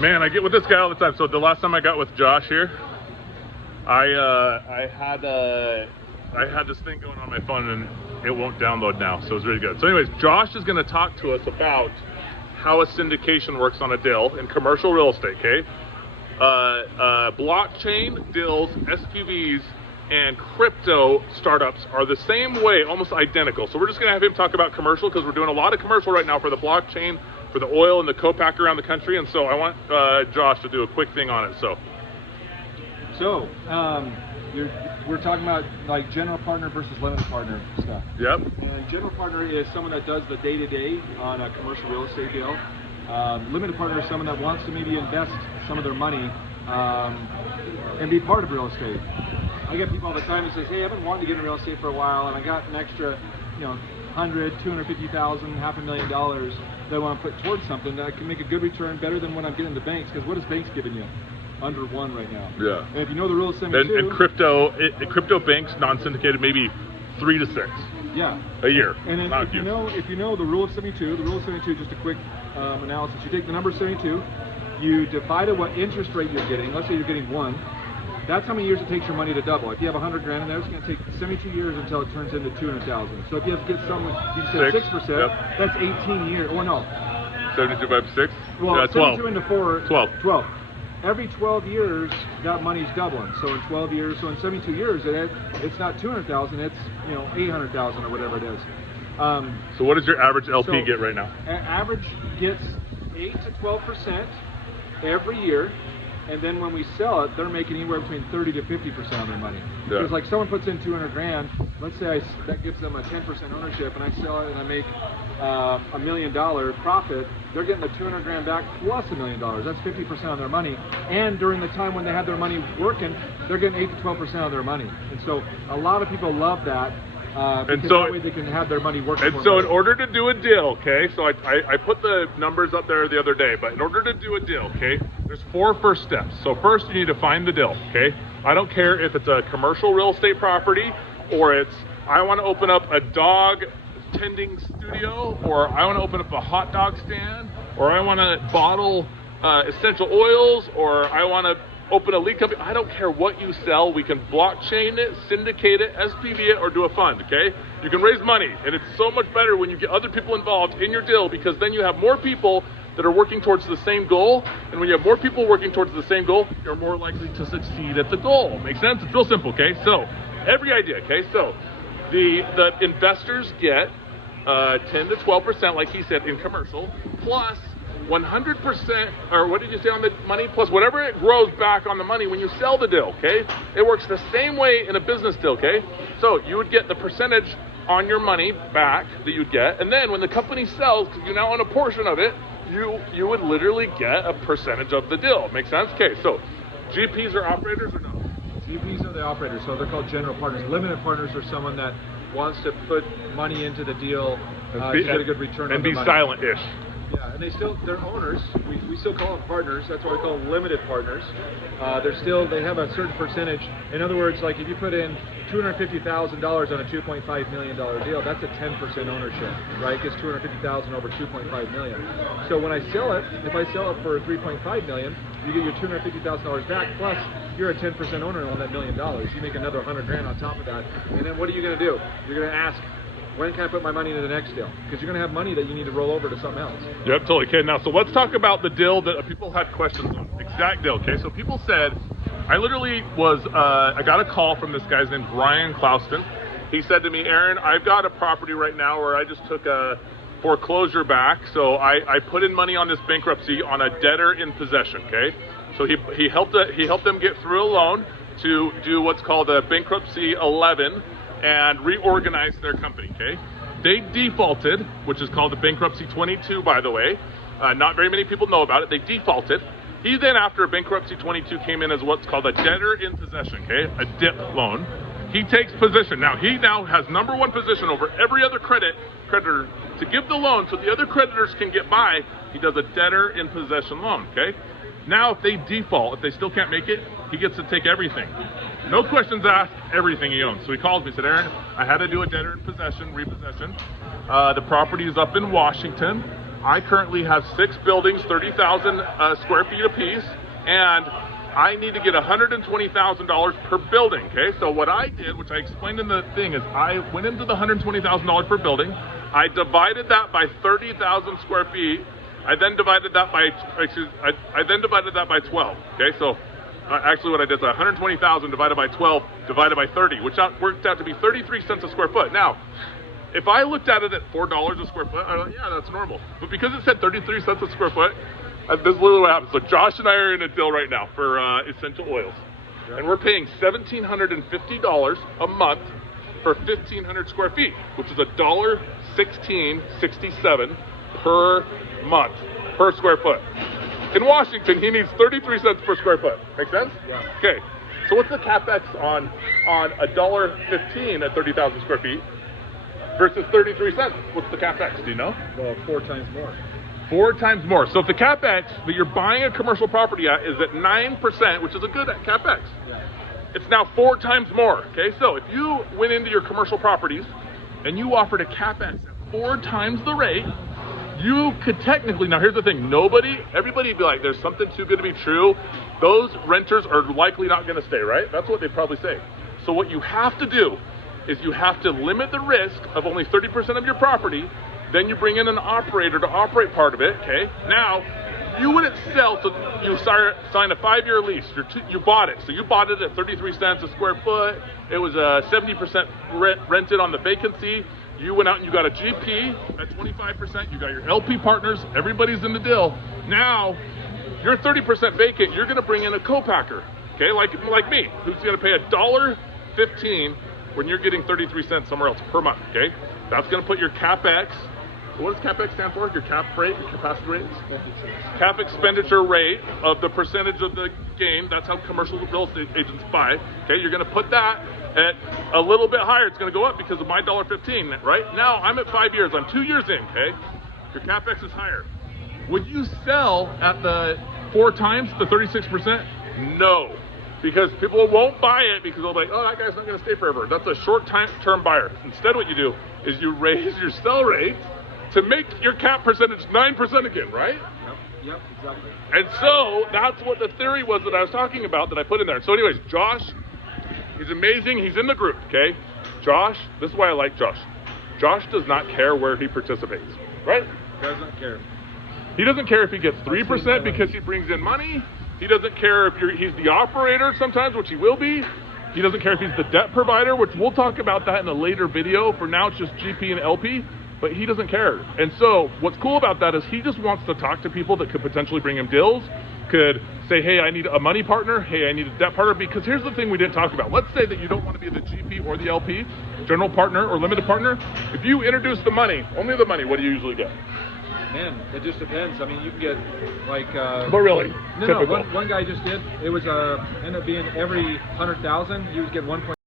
Man, I get with this guy all the time. So the last time I got with Josh here, I had this thing going on my phone and it won't download now, so it's really good. So anyways, Josh is going to talk to us about how a syndication works on a deal in commercial real estate, okay? Blockchain deals, SPVs, and crypto startups are the same way, almost identical. So we're just going to have him talk about commercial because we're doing a lot of commercial right now for the blockchain, for the oil and the co-pack around the country, and so I want Josh to do a quick thing on it. We're talking about like general partner versus limited partner stuff. Yep. And general partner is someone that does the day-to-day on a commercial real estate deal. Limited partner is someone that wants to maybe invest some of their money and be part of real estate. I get people all the time that says, hey, I've been wanting to get into real estate for a while and I got an extra, $100,000, $250,000, $500,000 that I want to put towards something that can make a good return, better than what I'm getting the banks. Because what is banks giving you? Under 1 right now. Yeah. And if you know the rule of 72. And crypto banks, non-syndicated, maybe 3 to 6. Yeah. A year. And then if you know the rule of 72, the rule of 72 is just a quick analysis. You take the number 72, you divide it what interest rate you're getting. Let's say you're getting 1. That's how many years it takes your money to double. If you have 100 grand in there, it's going to take 72 years until it turns into 200,000. So if you have to get some, you say 6%, yep. That's 18 years. Well, no. 72 by 6? Well, 12. 72 into 4. 12. 12. Every 12 years, that money's doubling. So in 12 years, so in 72 years, it's not 200,000, it's 800,000 or whatever it is. So what does your average LP get right now? Average gets 8 to 12% every year. And then when we sell it, they're making anywhere between 30 to 50% on their money. Yeah. Because like someone puts in 200 grand, let's say that gives them a 10% ownership, and I sell it and I make $1 million profit, they're getting the 200 grand back plus $1 million. That's 50% on their money. And during the time when they have their money working, they're getting 8 to 12% of their money. And so a lot of people love that. And so that way they can have their money working. And so in order to do a deal, okay, so I put the numbers up there the other day, but in order to do a deal, okay, there's 4 first steps. So first you need to find the deal, okay? I don't care if it's a commercial real estate property or it's, I want to open up a dog tending studio, or I want to open up a hot dog stand, or I want to bottle essential oils, or I want to open a lead company. I don't care what you sell. We can blockchain it, syndicate it, SPV it, or do a fund, okay? You can raise money, and it's so much better when you get other people involved in your deal, because then you have more people that are working towards the same goal, and when you have more people working towards the same goal, you're more likely to succeed at the goal. Make sense? It's real simple, okay? So, every idea, okay? So, the investors get 10 to 12%, like he said, in commercial, plus 100%, or what did you say on the money? Plus whatever it grows back on the money when you sell the deal, okay? It works the same way in a business deal, okay? So you would get the percentage on your money back that you'd get, and then when the company sells, because you now own a portion of it, you would literally get a percentage of the deal. Make sense? Okay, so GPs are operators or no? GPs are the operators, so they're called general partners. Limited partners are someone that wants to put money into the deal to get a good return on the money. And be silent-ish. Yeah, and they're owners. We still call them partners. That's why we call them limited partners. They have a certain percentage. In other words, like if you put in $250,000 on a $2.5 million deal, that's a 10% ownership, right? It's $250,000 over $2.5 million. So when I sell it, if I sell it for $3.5 million, you get your $250,000 back, plus you're a 10% owner on that $1 million. You make another 100 grand on top of that. And then what are you going to do? You're going to ask, when can I put my money into the next deal? Because you're going to have money that you need to roll over to something else. Yep, totally. Okay, now, so let's talk about the deal that people had questions on. Exact deal, okay? So people said, I literally I got a call from this guy's named Brian Clouston. He said to me, Aaron, I've got a property right now where I just took a foreclosure back. So I put in money on this bankruptcy on a debtor in possession, okay? So he helped them get through a loan to do what's called a bankruptcy 11 and reorganize their company, okay? They defaulted, which is called the bankruptcy 22, by the way. Not very many people know about it. They defaulted. He then, after bankruptcy 22, came in as what's called a debtor in possession, okay? A DIP loan. He takes position. Now, he now has #1 position over every other creditor to give the loan so the other creditors can get by. He does a debtor in possession loan, okay? Now, if they default, if they still can't make it, he gets to take everything. No questions asked, everything he owns. So he calls me, said, Aaron, I had to do a debtor in possession, repossession. The property is up in Washington. I currently have 6 buildings, 30,000 square feet apiece, and I need to get $120,000 per building, okay? So what I did, which I explained in the thing, is I went into the $120,000 per building, I divided that by 30,000 square feet, I then divided that by, I then divided that by 12, okay? So actually what I did is 120,000 divided by 12 divided by 30, which worked out to be 33 cents a square foot. Now, if I looked at it at $4 a square foot, I thought, yeah, that's normal. But because it said 33 cents a square foot, this is literally what happens. So Josh and I are in a deal right now for essential oils. And we're paying $1,750 a month for 1,500 square feet, which is $1.1667 per month, per square foot. In Washington, he needs 33 cents per square foot. Make sense? Yeah. Okay. So what's the CapEx on $1.15 at 30,000 square feet versus 33 cents? What's the CapEx? Do you know? Well, 4 times more. 4 times more. So if the CapEx that you're buying a commercial property at is at 9%, which is a good CapEx, it's now 4 times more. Okay, so if you went into your commercial properties and you offered a CapEx at 4 times the rate, you could technically, now here's the thing, everybody would be like, there's something too good to be true. Those renters are likely not gonna stay, right? That's what they'd probably say. So what you have to do is you have to limit the risk of only 30% of your property. Then you bring in an operator to operate part of it, okay? Now, you wouldn't sell, so you sign a 5-year lease. You bought it. So you bought it at 33 cents a square foot. It was 70% rented on the vacancy. You went out and you got a GP at 25%. You got your LP partners. Everybody's in the deal. Now, you're 30% vacant. You're going to bring in a co-packer, okay? Like me, who's going to pay $1.15 when you're getting 33 cents somewhere else per month, okay? That's going to put your CapEx. What does CapEx stand for? Your cap rate, your capacity rates? Cap expenditure rate of the percentage of the gain. That's how commercial real estate agents buy. Okay, you're going to put that at a little bit higher. It's going to go up because of my $1.15, right? Now I'm at 5 years. I'm 2 years in, okay? Your CapEx is higher. Would you sell at the 4 times, the 36%? No. Because people won't buy it because they'll be like, oh, that guy's not going to stay forever. That's a short-term buyer. Instead, what you do is you raise your sell rate to make your cap percentage 9% again, right? Yep, exactly. And so that's what the theory was that I was talking about that I put in there. So anyways, Josh, he's amazing. He's in the group, okay? Josh, this is why I like Josh. Josh does not care where he participates, right? Does not care. He doesn't care if he gets 3% because he brings in money. He doesn't care if he's the operator sometimes, which he will be. He doesn't care if he's the debt provider, which we'll talk about that in a later video. For now, it's just GP and LP, but he doesn't care. And so what's cool about that is he just wants to talk to people that could potentially bring him deals, could say, hey, I need a money partner. Hey, I need a debt partner. Because here's the thing we didn't talk about. Let's say that you don't want to be the GP or the LP, general partner or limited partner. If you introduce the money, only the money, what do you usually get? Man, it just depends. I mean, you can get like. But really, no. One guy just did. It was ended up being every 100,000, you would get 1.